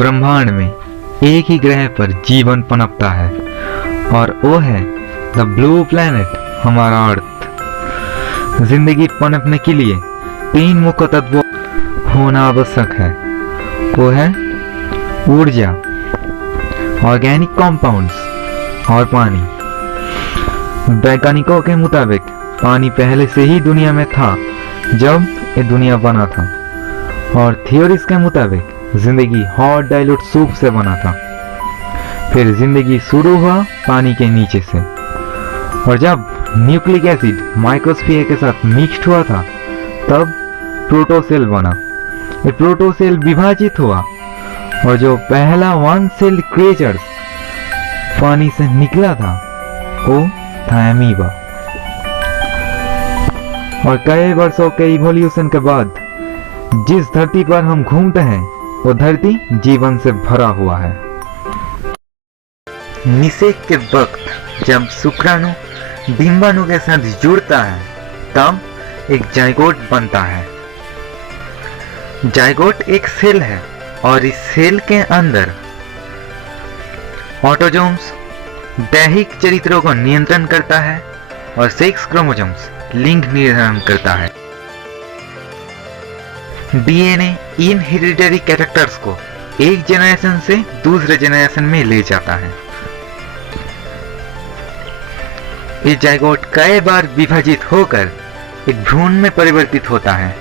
ब्रह्मांड में एक ही ग्रह पर जीवन पनपता है और वो है द ब्लू प्लैनेट, हमारा अर्थ। जिंदगी पनपने के लिए 3 मुख्य तत्व होना आवश्यक है। वो है ऊर्जा, ऑर्गेनिक कंपाउंड्स और पानी। वैज्ञानिकों के मुताबिक पानी पहले से ही दुनिया में था जब ये दुनिया बना था, और थियोरीज के मुताबिक जिंदगी हॉट डाइल्यूट सूप से बना था। फिर जिंदगी शुरू हुआ पानी के नीचे से, और जब न्यूक्लिक एसिड माइक्रोस्फीयर के साथ मिक्स्ड हुआ था तब प्रोटोसेल बना। ये प्रोटोसेल विभाजित हुआ और जो पहला 1 सेल क्रिएचर्स पानी से निकला था वो था एमीबा। और कई वर्षों के इवोल्यूशन के बाद जिस धरती पर हम घूमते हैं वो धरती जीवन से भरा हुआ है। निषेक के वक्त जब शुक्राणु डिंबाणु के साथ जुड़ता है तब एक जाइगोट बनता है। जाइगोट एक सेल है और इस सेल के अंदर ऑटोजोम्स दैहिक चरित्रों को नियंत्रण करता है और सेक्स क्रोमोसोम्स लिंग निर्धारण करता है। डीएनए इन हेरिडिटरी कैरेक्टर्स को एक जनरेशन से दूसरे जनरेशन में ले जाता है। ये जाइगोट कई बार विभाजित होकर एक भ्रूण में परिवर्तित होता है।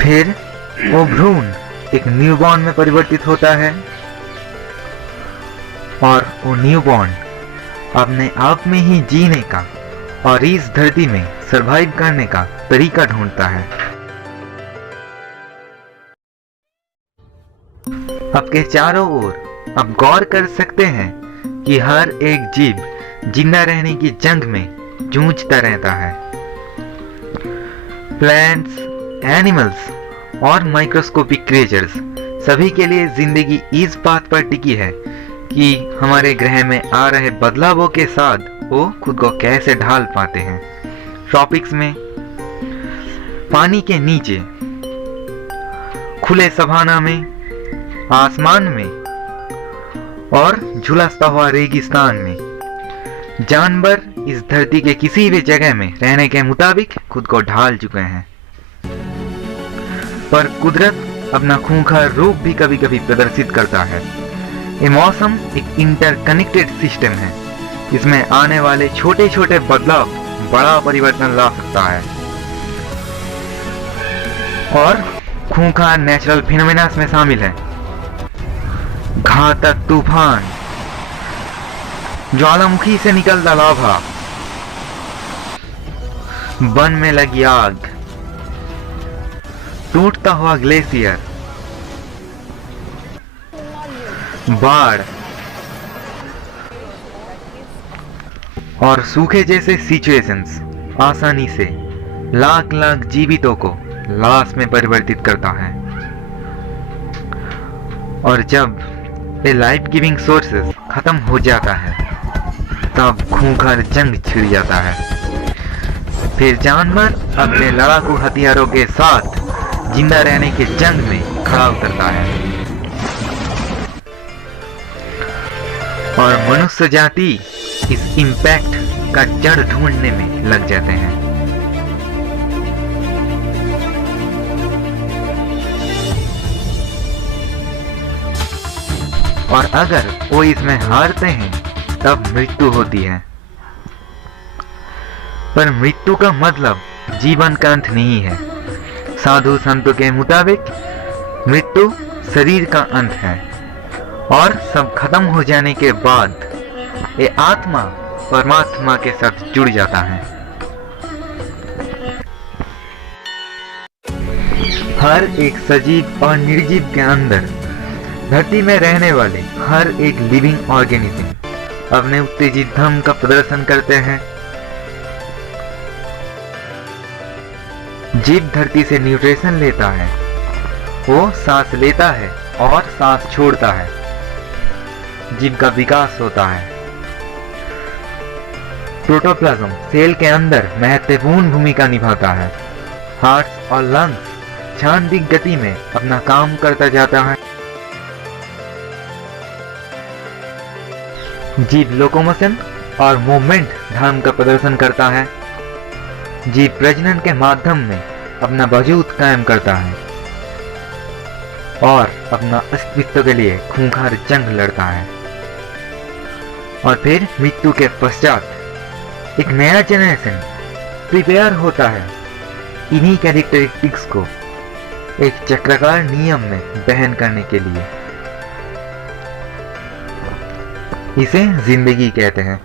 फिर वो भ्रूण एक न्यूबॉर्न में परिवर्तित होता है और वो न्यूबॉर्न अपने आप में ही जीने का और इस धरती में सरवाइव करने का तरीका ढूंढता है। आपके चारों ओर आप गौर कर सकते हैं कि हर एक जीव जिंदा रहने की जंग में जूझता रहता है। प्लांट्स, एनिमल्स और माइक्रोस्कोपिक क्रिएचर्स सभी के लिए जिंदगी इस बात पर टिकी है कि हमारे ग्रह में आ रहे बदलावों के साथ वो खुद को कैसे ढाल पाते हैं। ट्रॉपिक्स में, पानी के नीचे, खुले सवाना में, आसमान में और झुलसता हुआ रेगिस्तान में जानवर इस धरती के किसी भी जगह में रहने के मुताबिक खुद को ढाल चुके हैं। पर कुदरत अपना खूंखार रूप भी कभी कभी प्रदर्शित करता है। ये मौसम एक इंटरकनेक्टेड सिस्टम है, इसमें आने वाले छोटे छोटे बदलाव बड़ा परिवर्तन ला सकता है। और खूंखार नेचुरल फिनोमेनास में शामिल है घातक तूफान, ज्वालामुखी से निकलता लावा, वन में लगी आग, टूटता हुआ ग्लेशियर, बाढ़ और सूखे जैसे सिचुएशंस आसानी से लाख लाख जीवितों को लाश में परिवर्तित करता है। और जब ये लाइफ गिविंग सोर्सेस खत्म हो जाता है तब खूंखार जंग छिड़ जाता है। फिर जानवर अपने लड़ाकू हथियारों के साथ जिंदा रहने के जंग में खड़ा उतरता है और मनुष्य जाति इस इम्पैक्ट का जड़ ढूंढने में लग जाते हैं। और अगर वो इसमें हारते हैं तब मृत्यु होती है। पर मृत्यु का मतलब जीवन का अंत नहीं है। साधु संतों के मुताबिक मृत्यु शरीर का अंत है और सब खत्म हो जाने के बाद ये आत्मा परमात्मा के साथ जुड़ जाता है। हर एक सजीव और निर्जीव के अंदर धरती में रहने वाले हर एक लिविंग ऑर्गेनिज्म अपने उत्तेजित धर्म का प्रदर्शन करते हैं। जीव धरती से न्यूट्रिशन लेता है, वो सांस लेता है और सांस छोड़ता है। जीव का विकास होता है। प्रोटोप्लाज्म सेल के अंदर महत्वपूर्ण भूमिका निभाता है। हार्ट और लंग्स क्षाणिक गति में अपना काम करता जाता है। जीव लोकोमोशन और मूवमेंट धर्म का प्रदर्शन करता है। जीव प्रजनन के माध्यम में अपना वजूद कायम करता है और अपना अस्तित्व के लिए खूंखार जंग लड़ता है। और फिर मृत्यु के पश्चात एक नया जनरेशन प्रिपेयर होता है इन्हीं कैरेक्टरिस्टिक्स को एक चक्राकार नियम में बहन करने के लिए। इसे जिंदगी कहते हैं।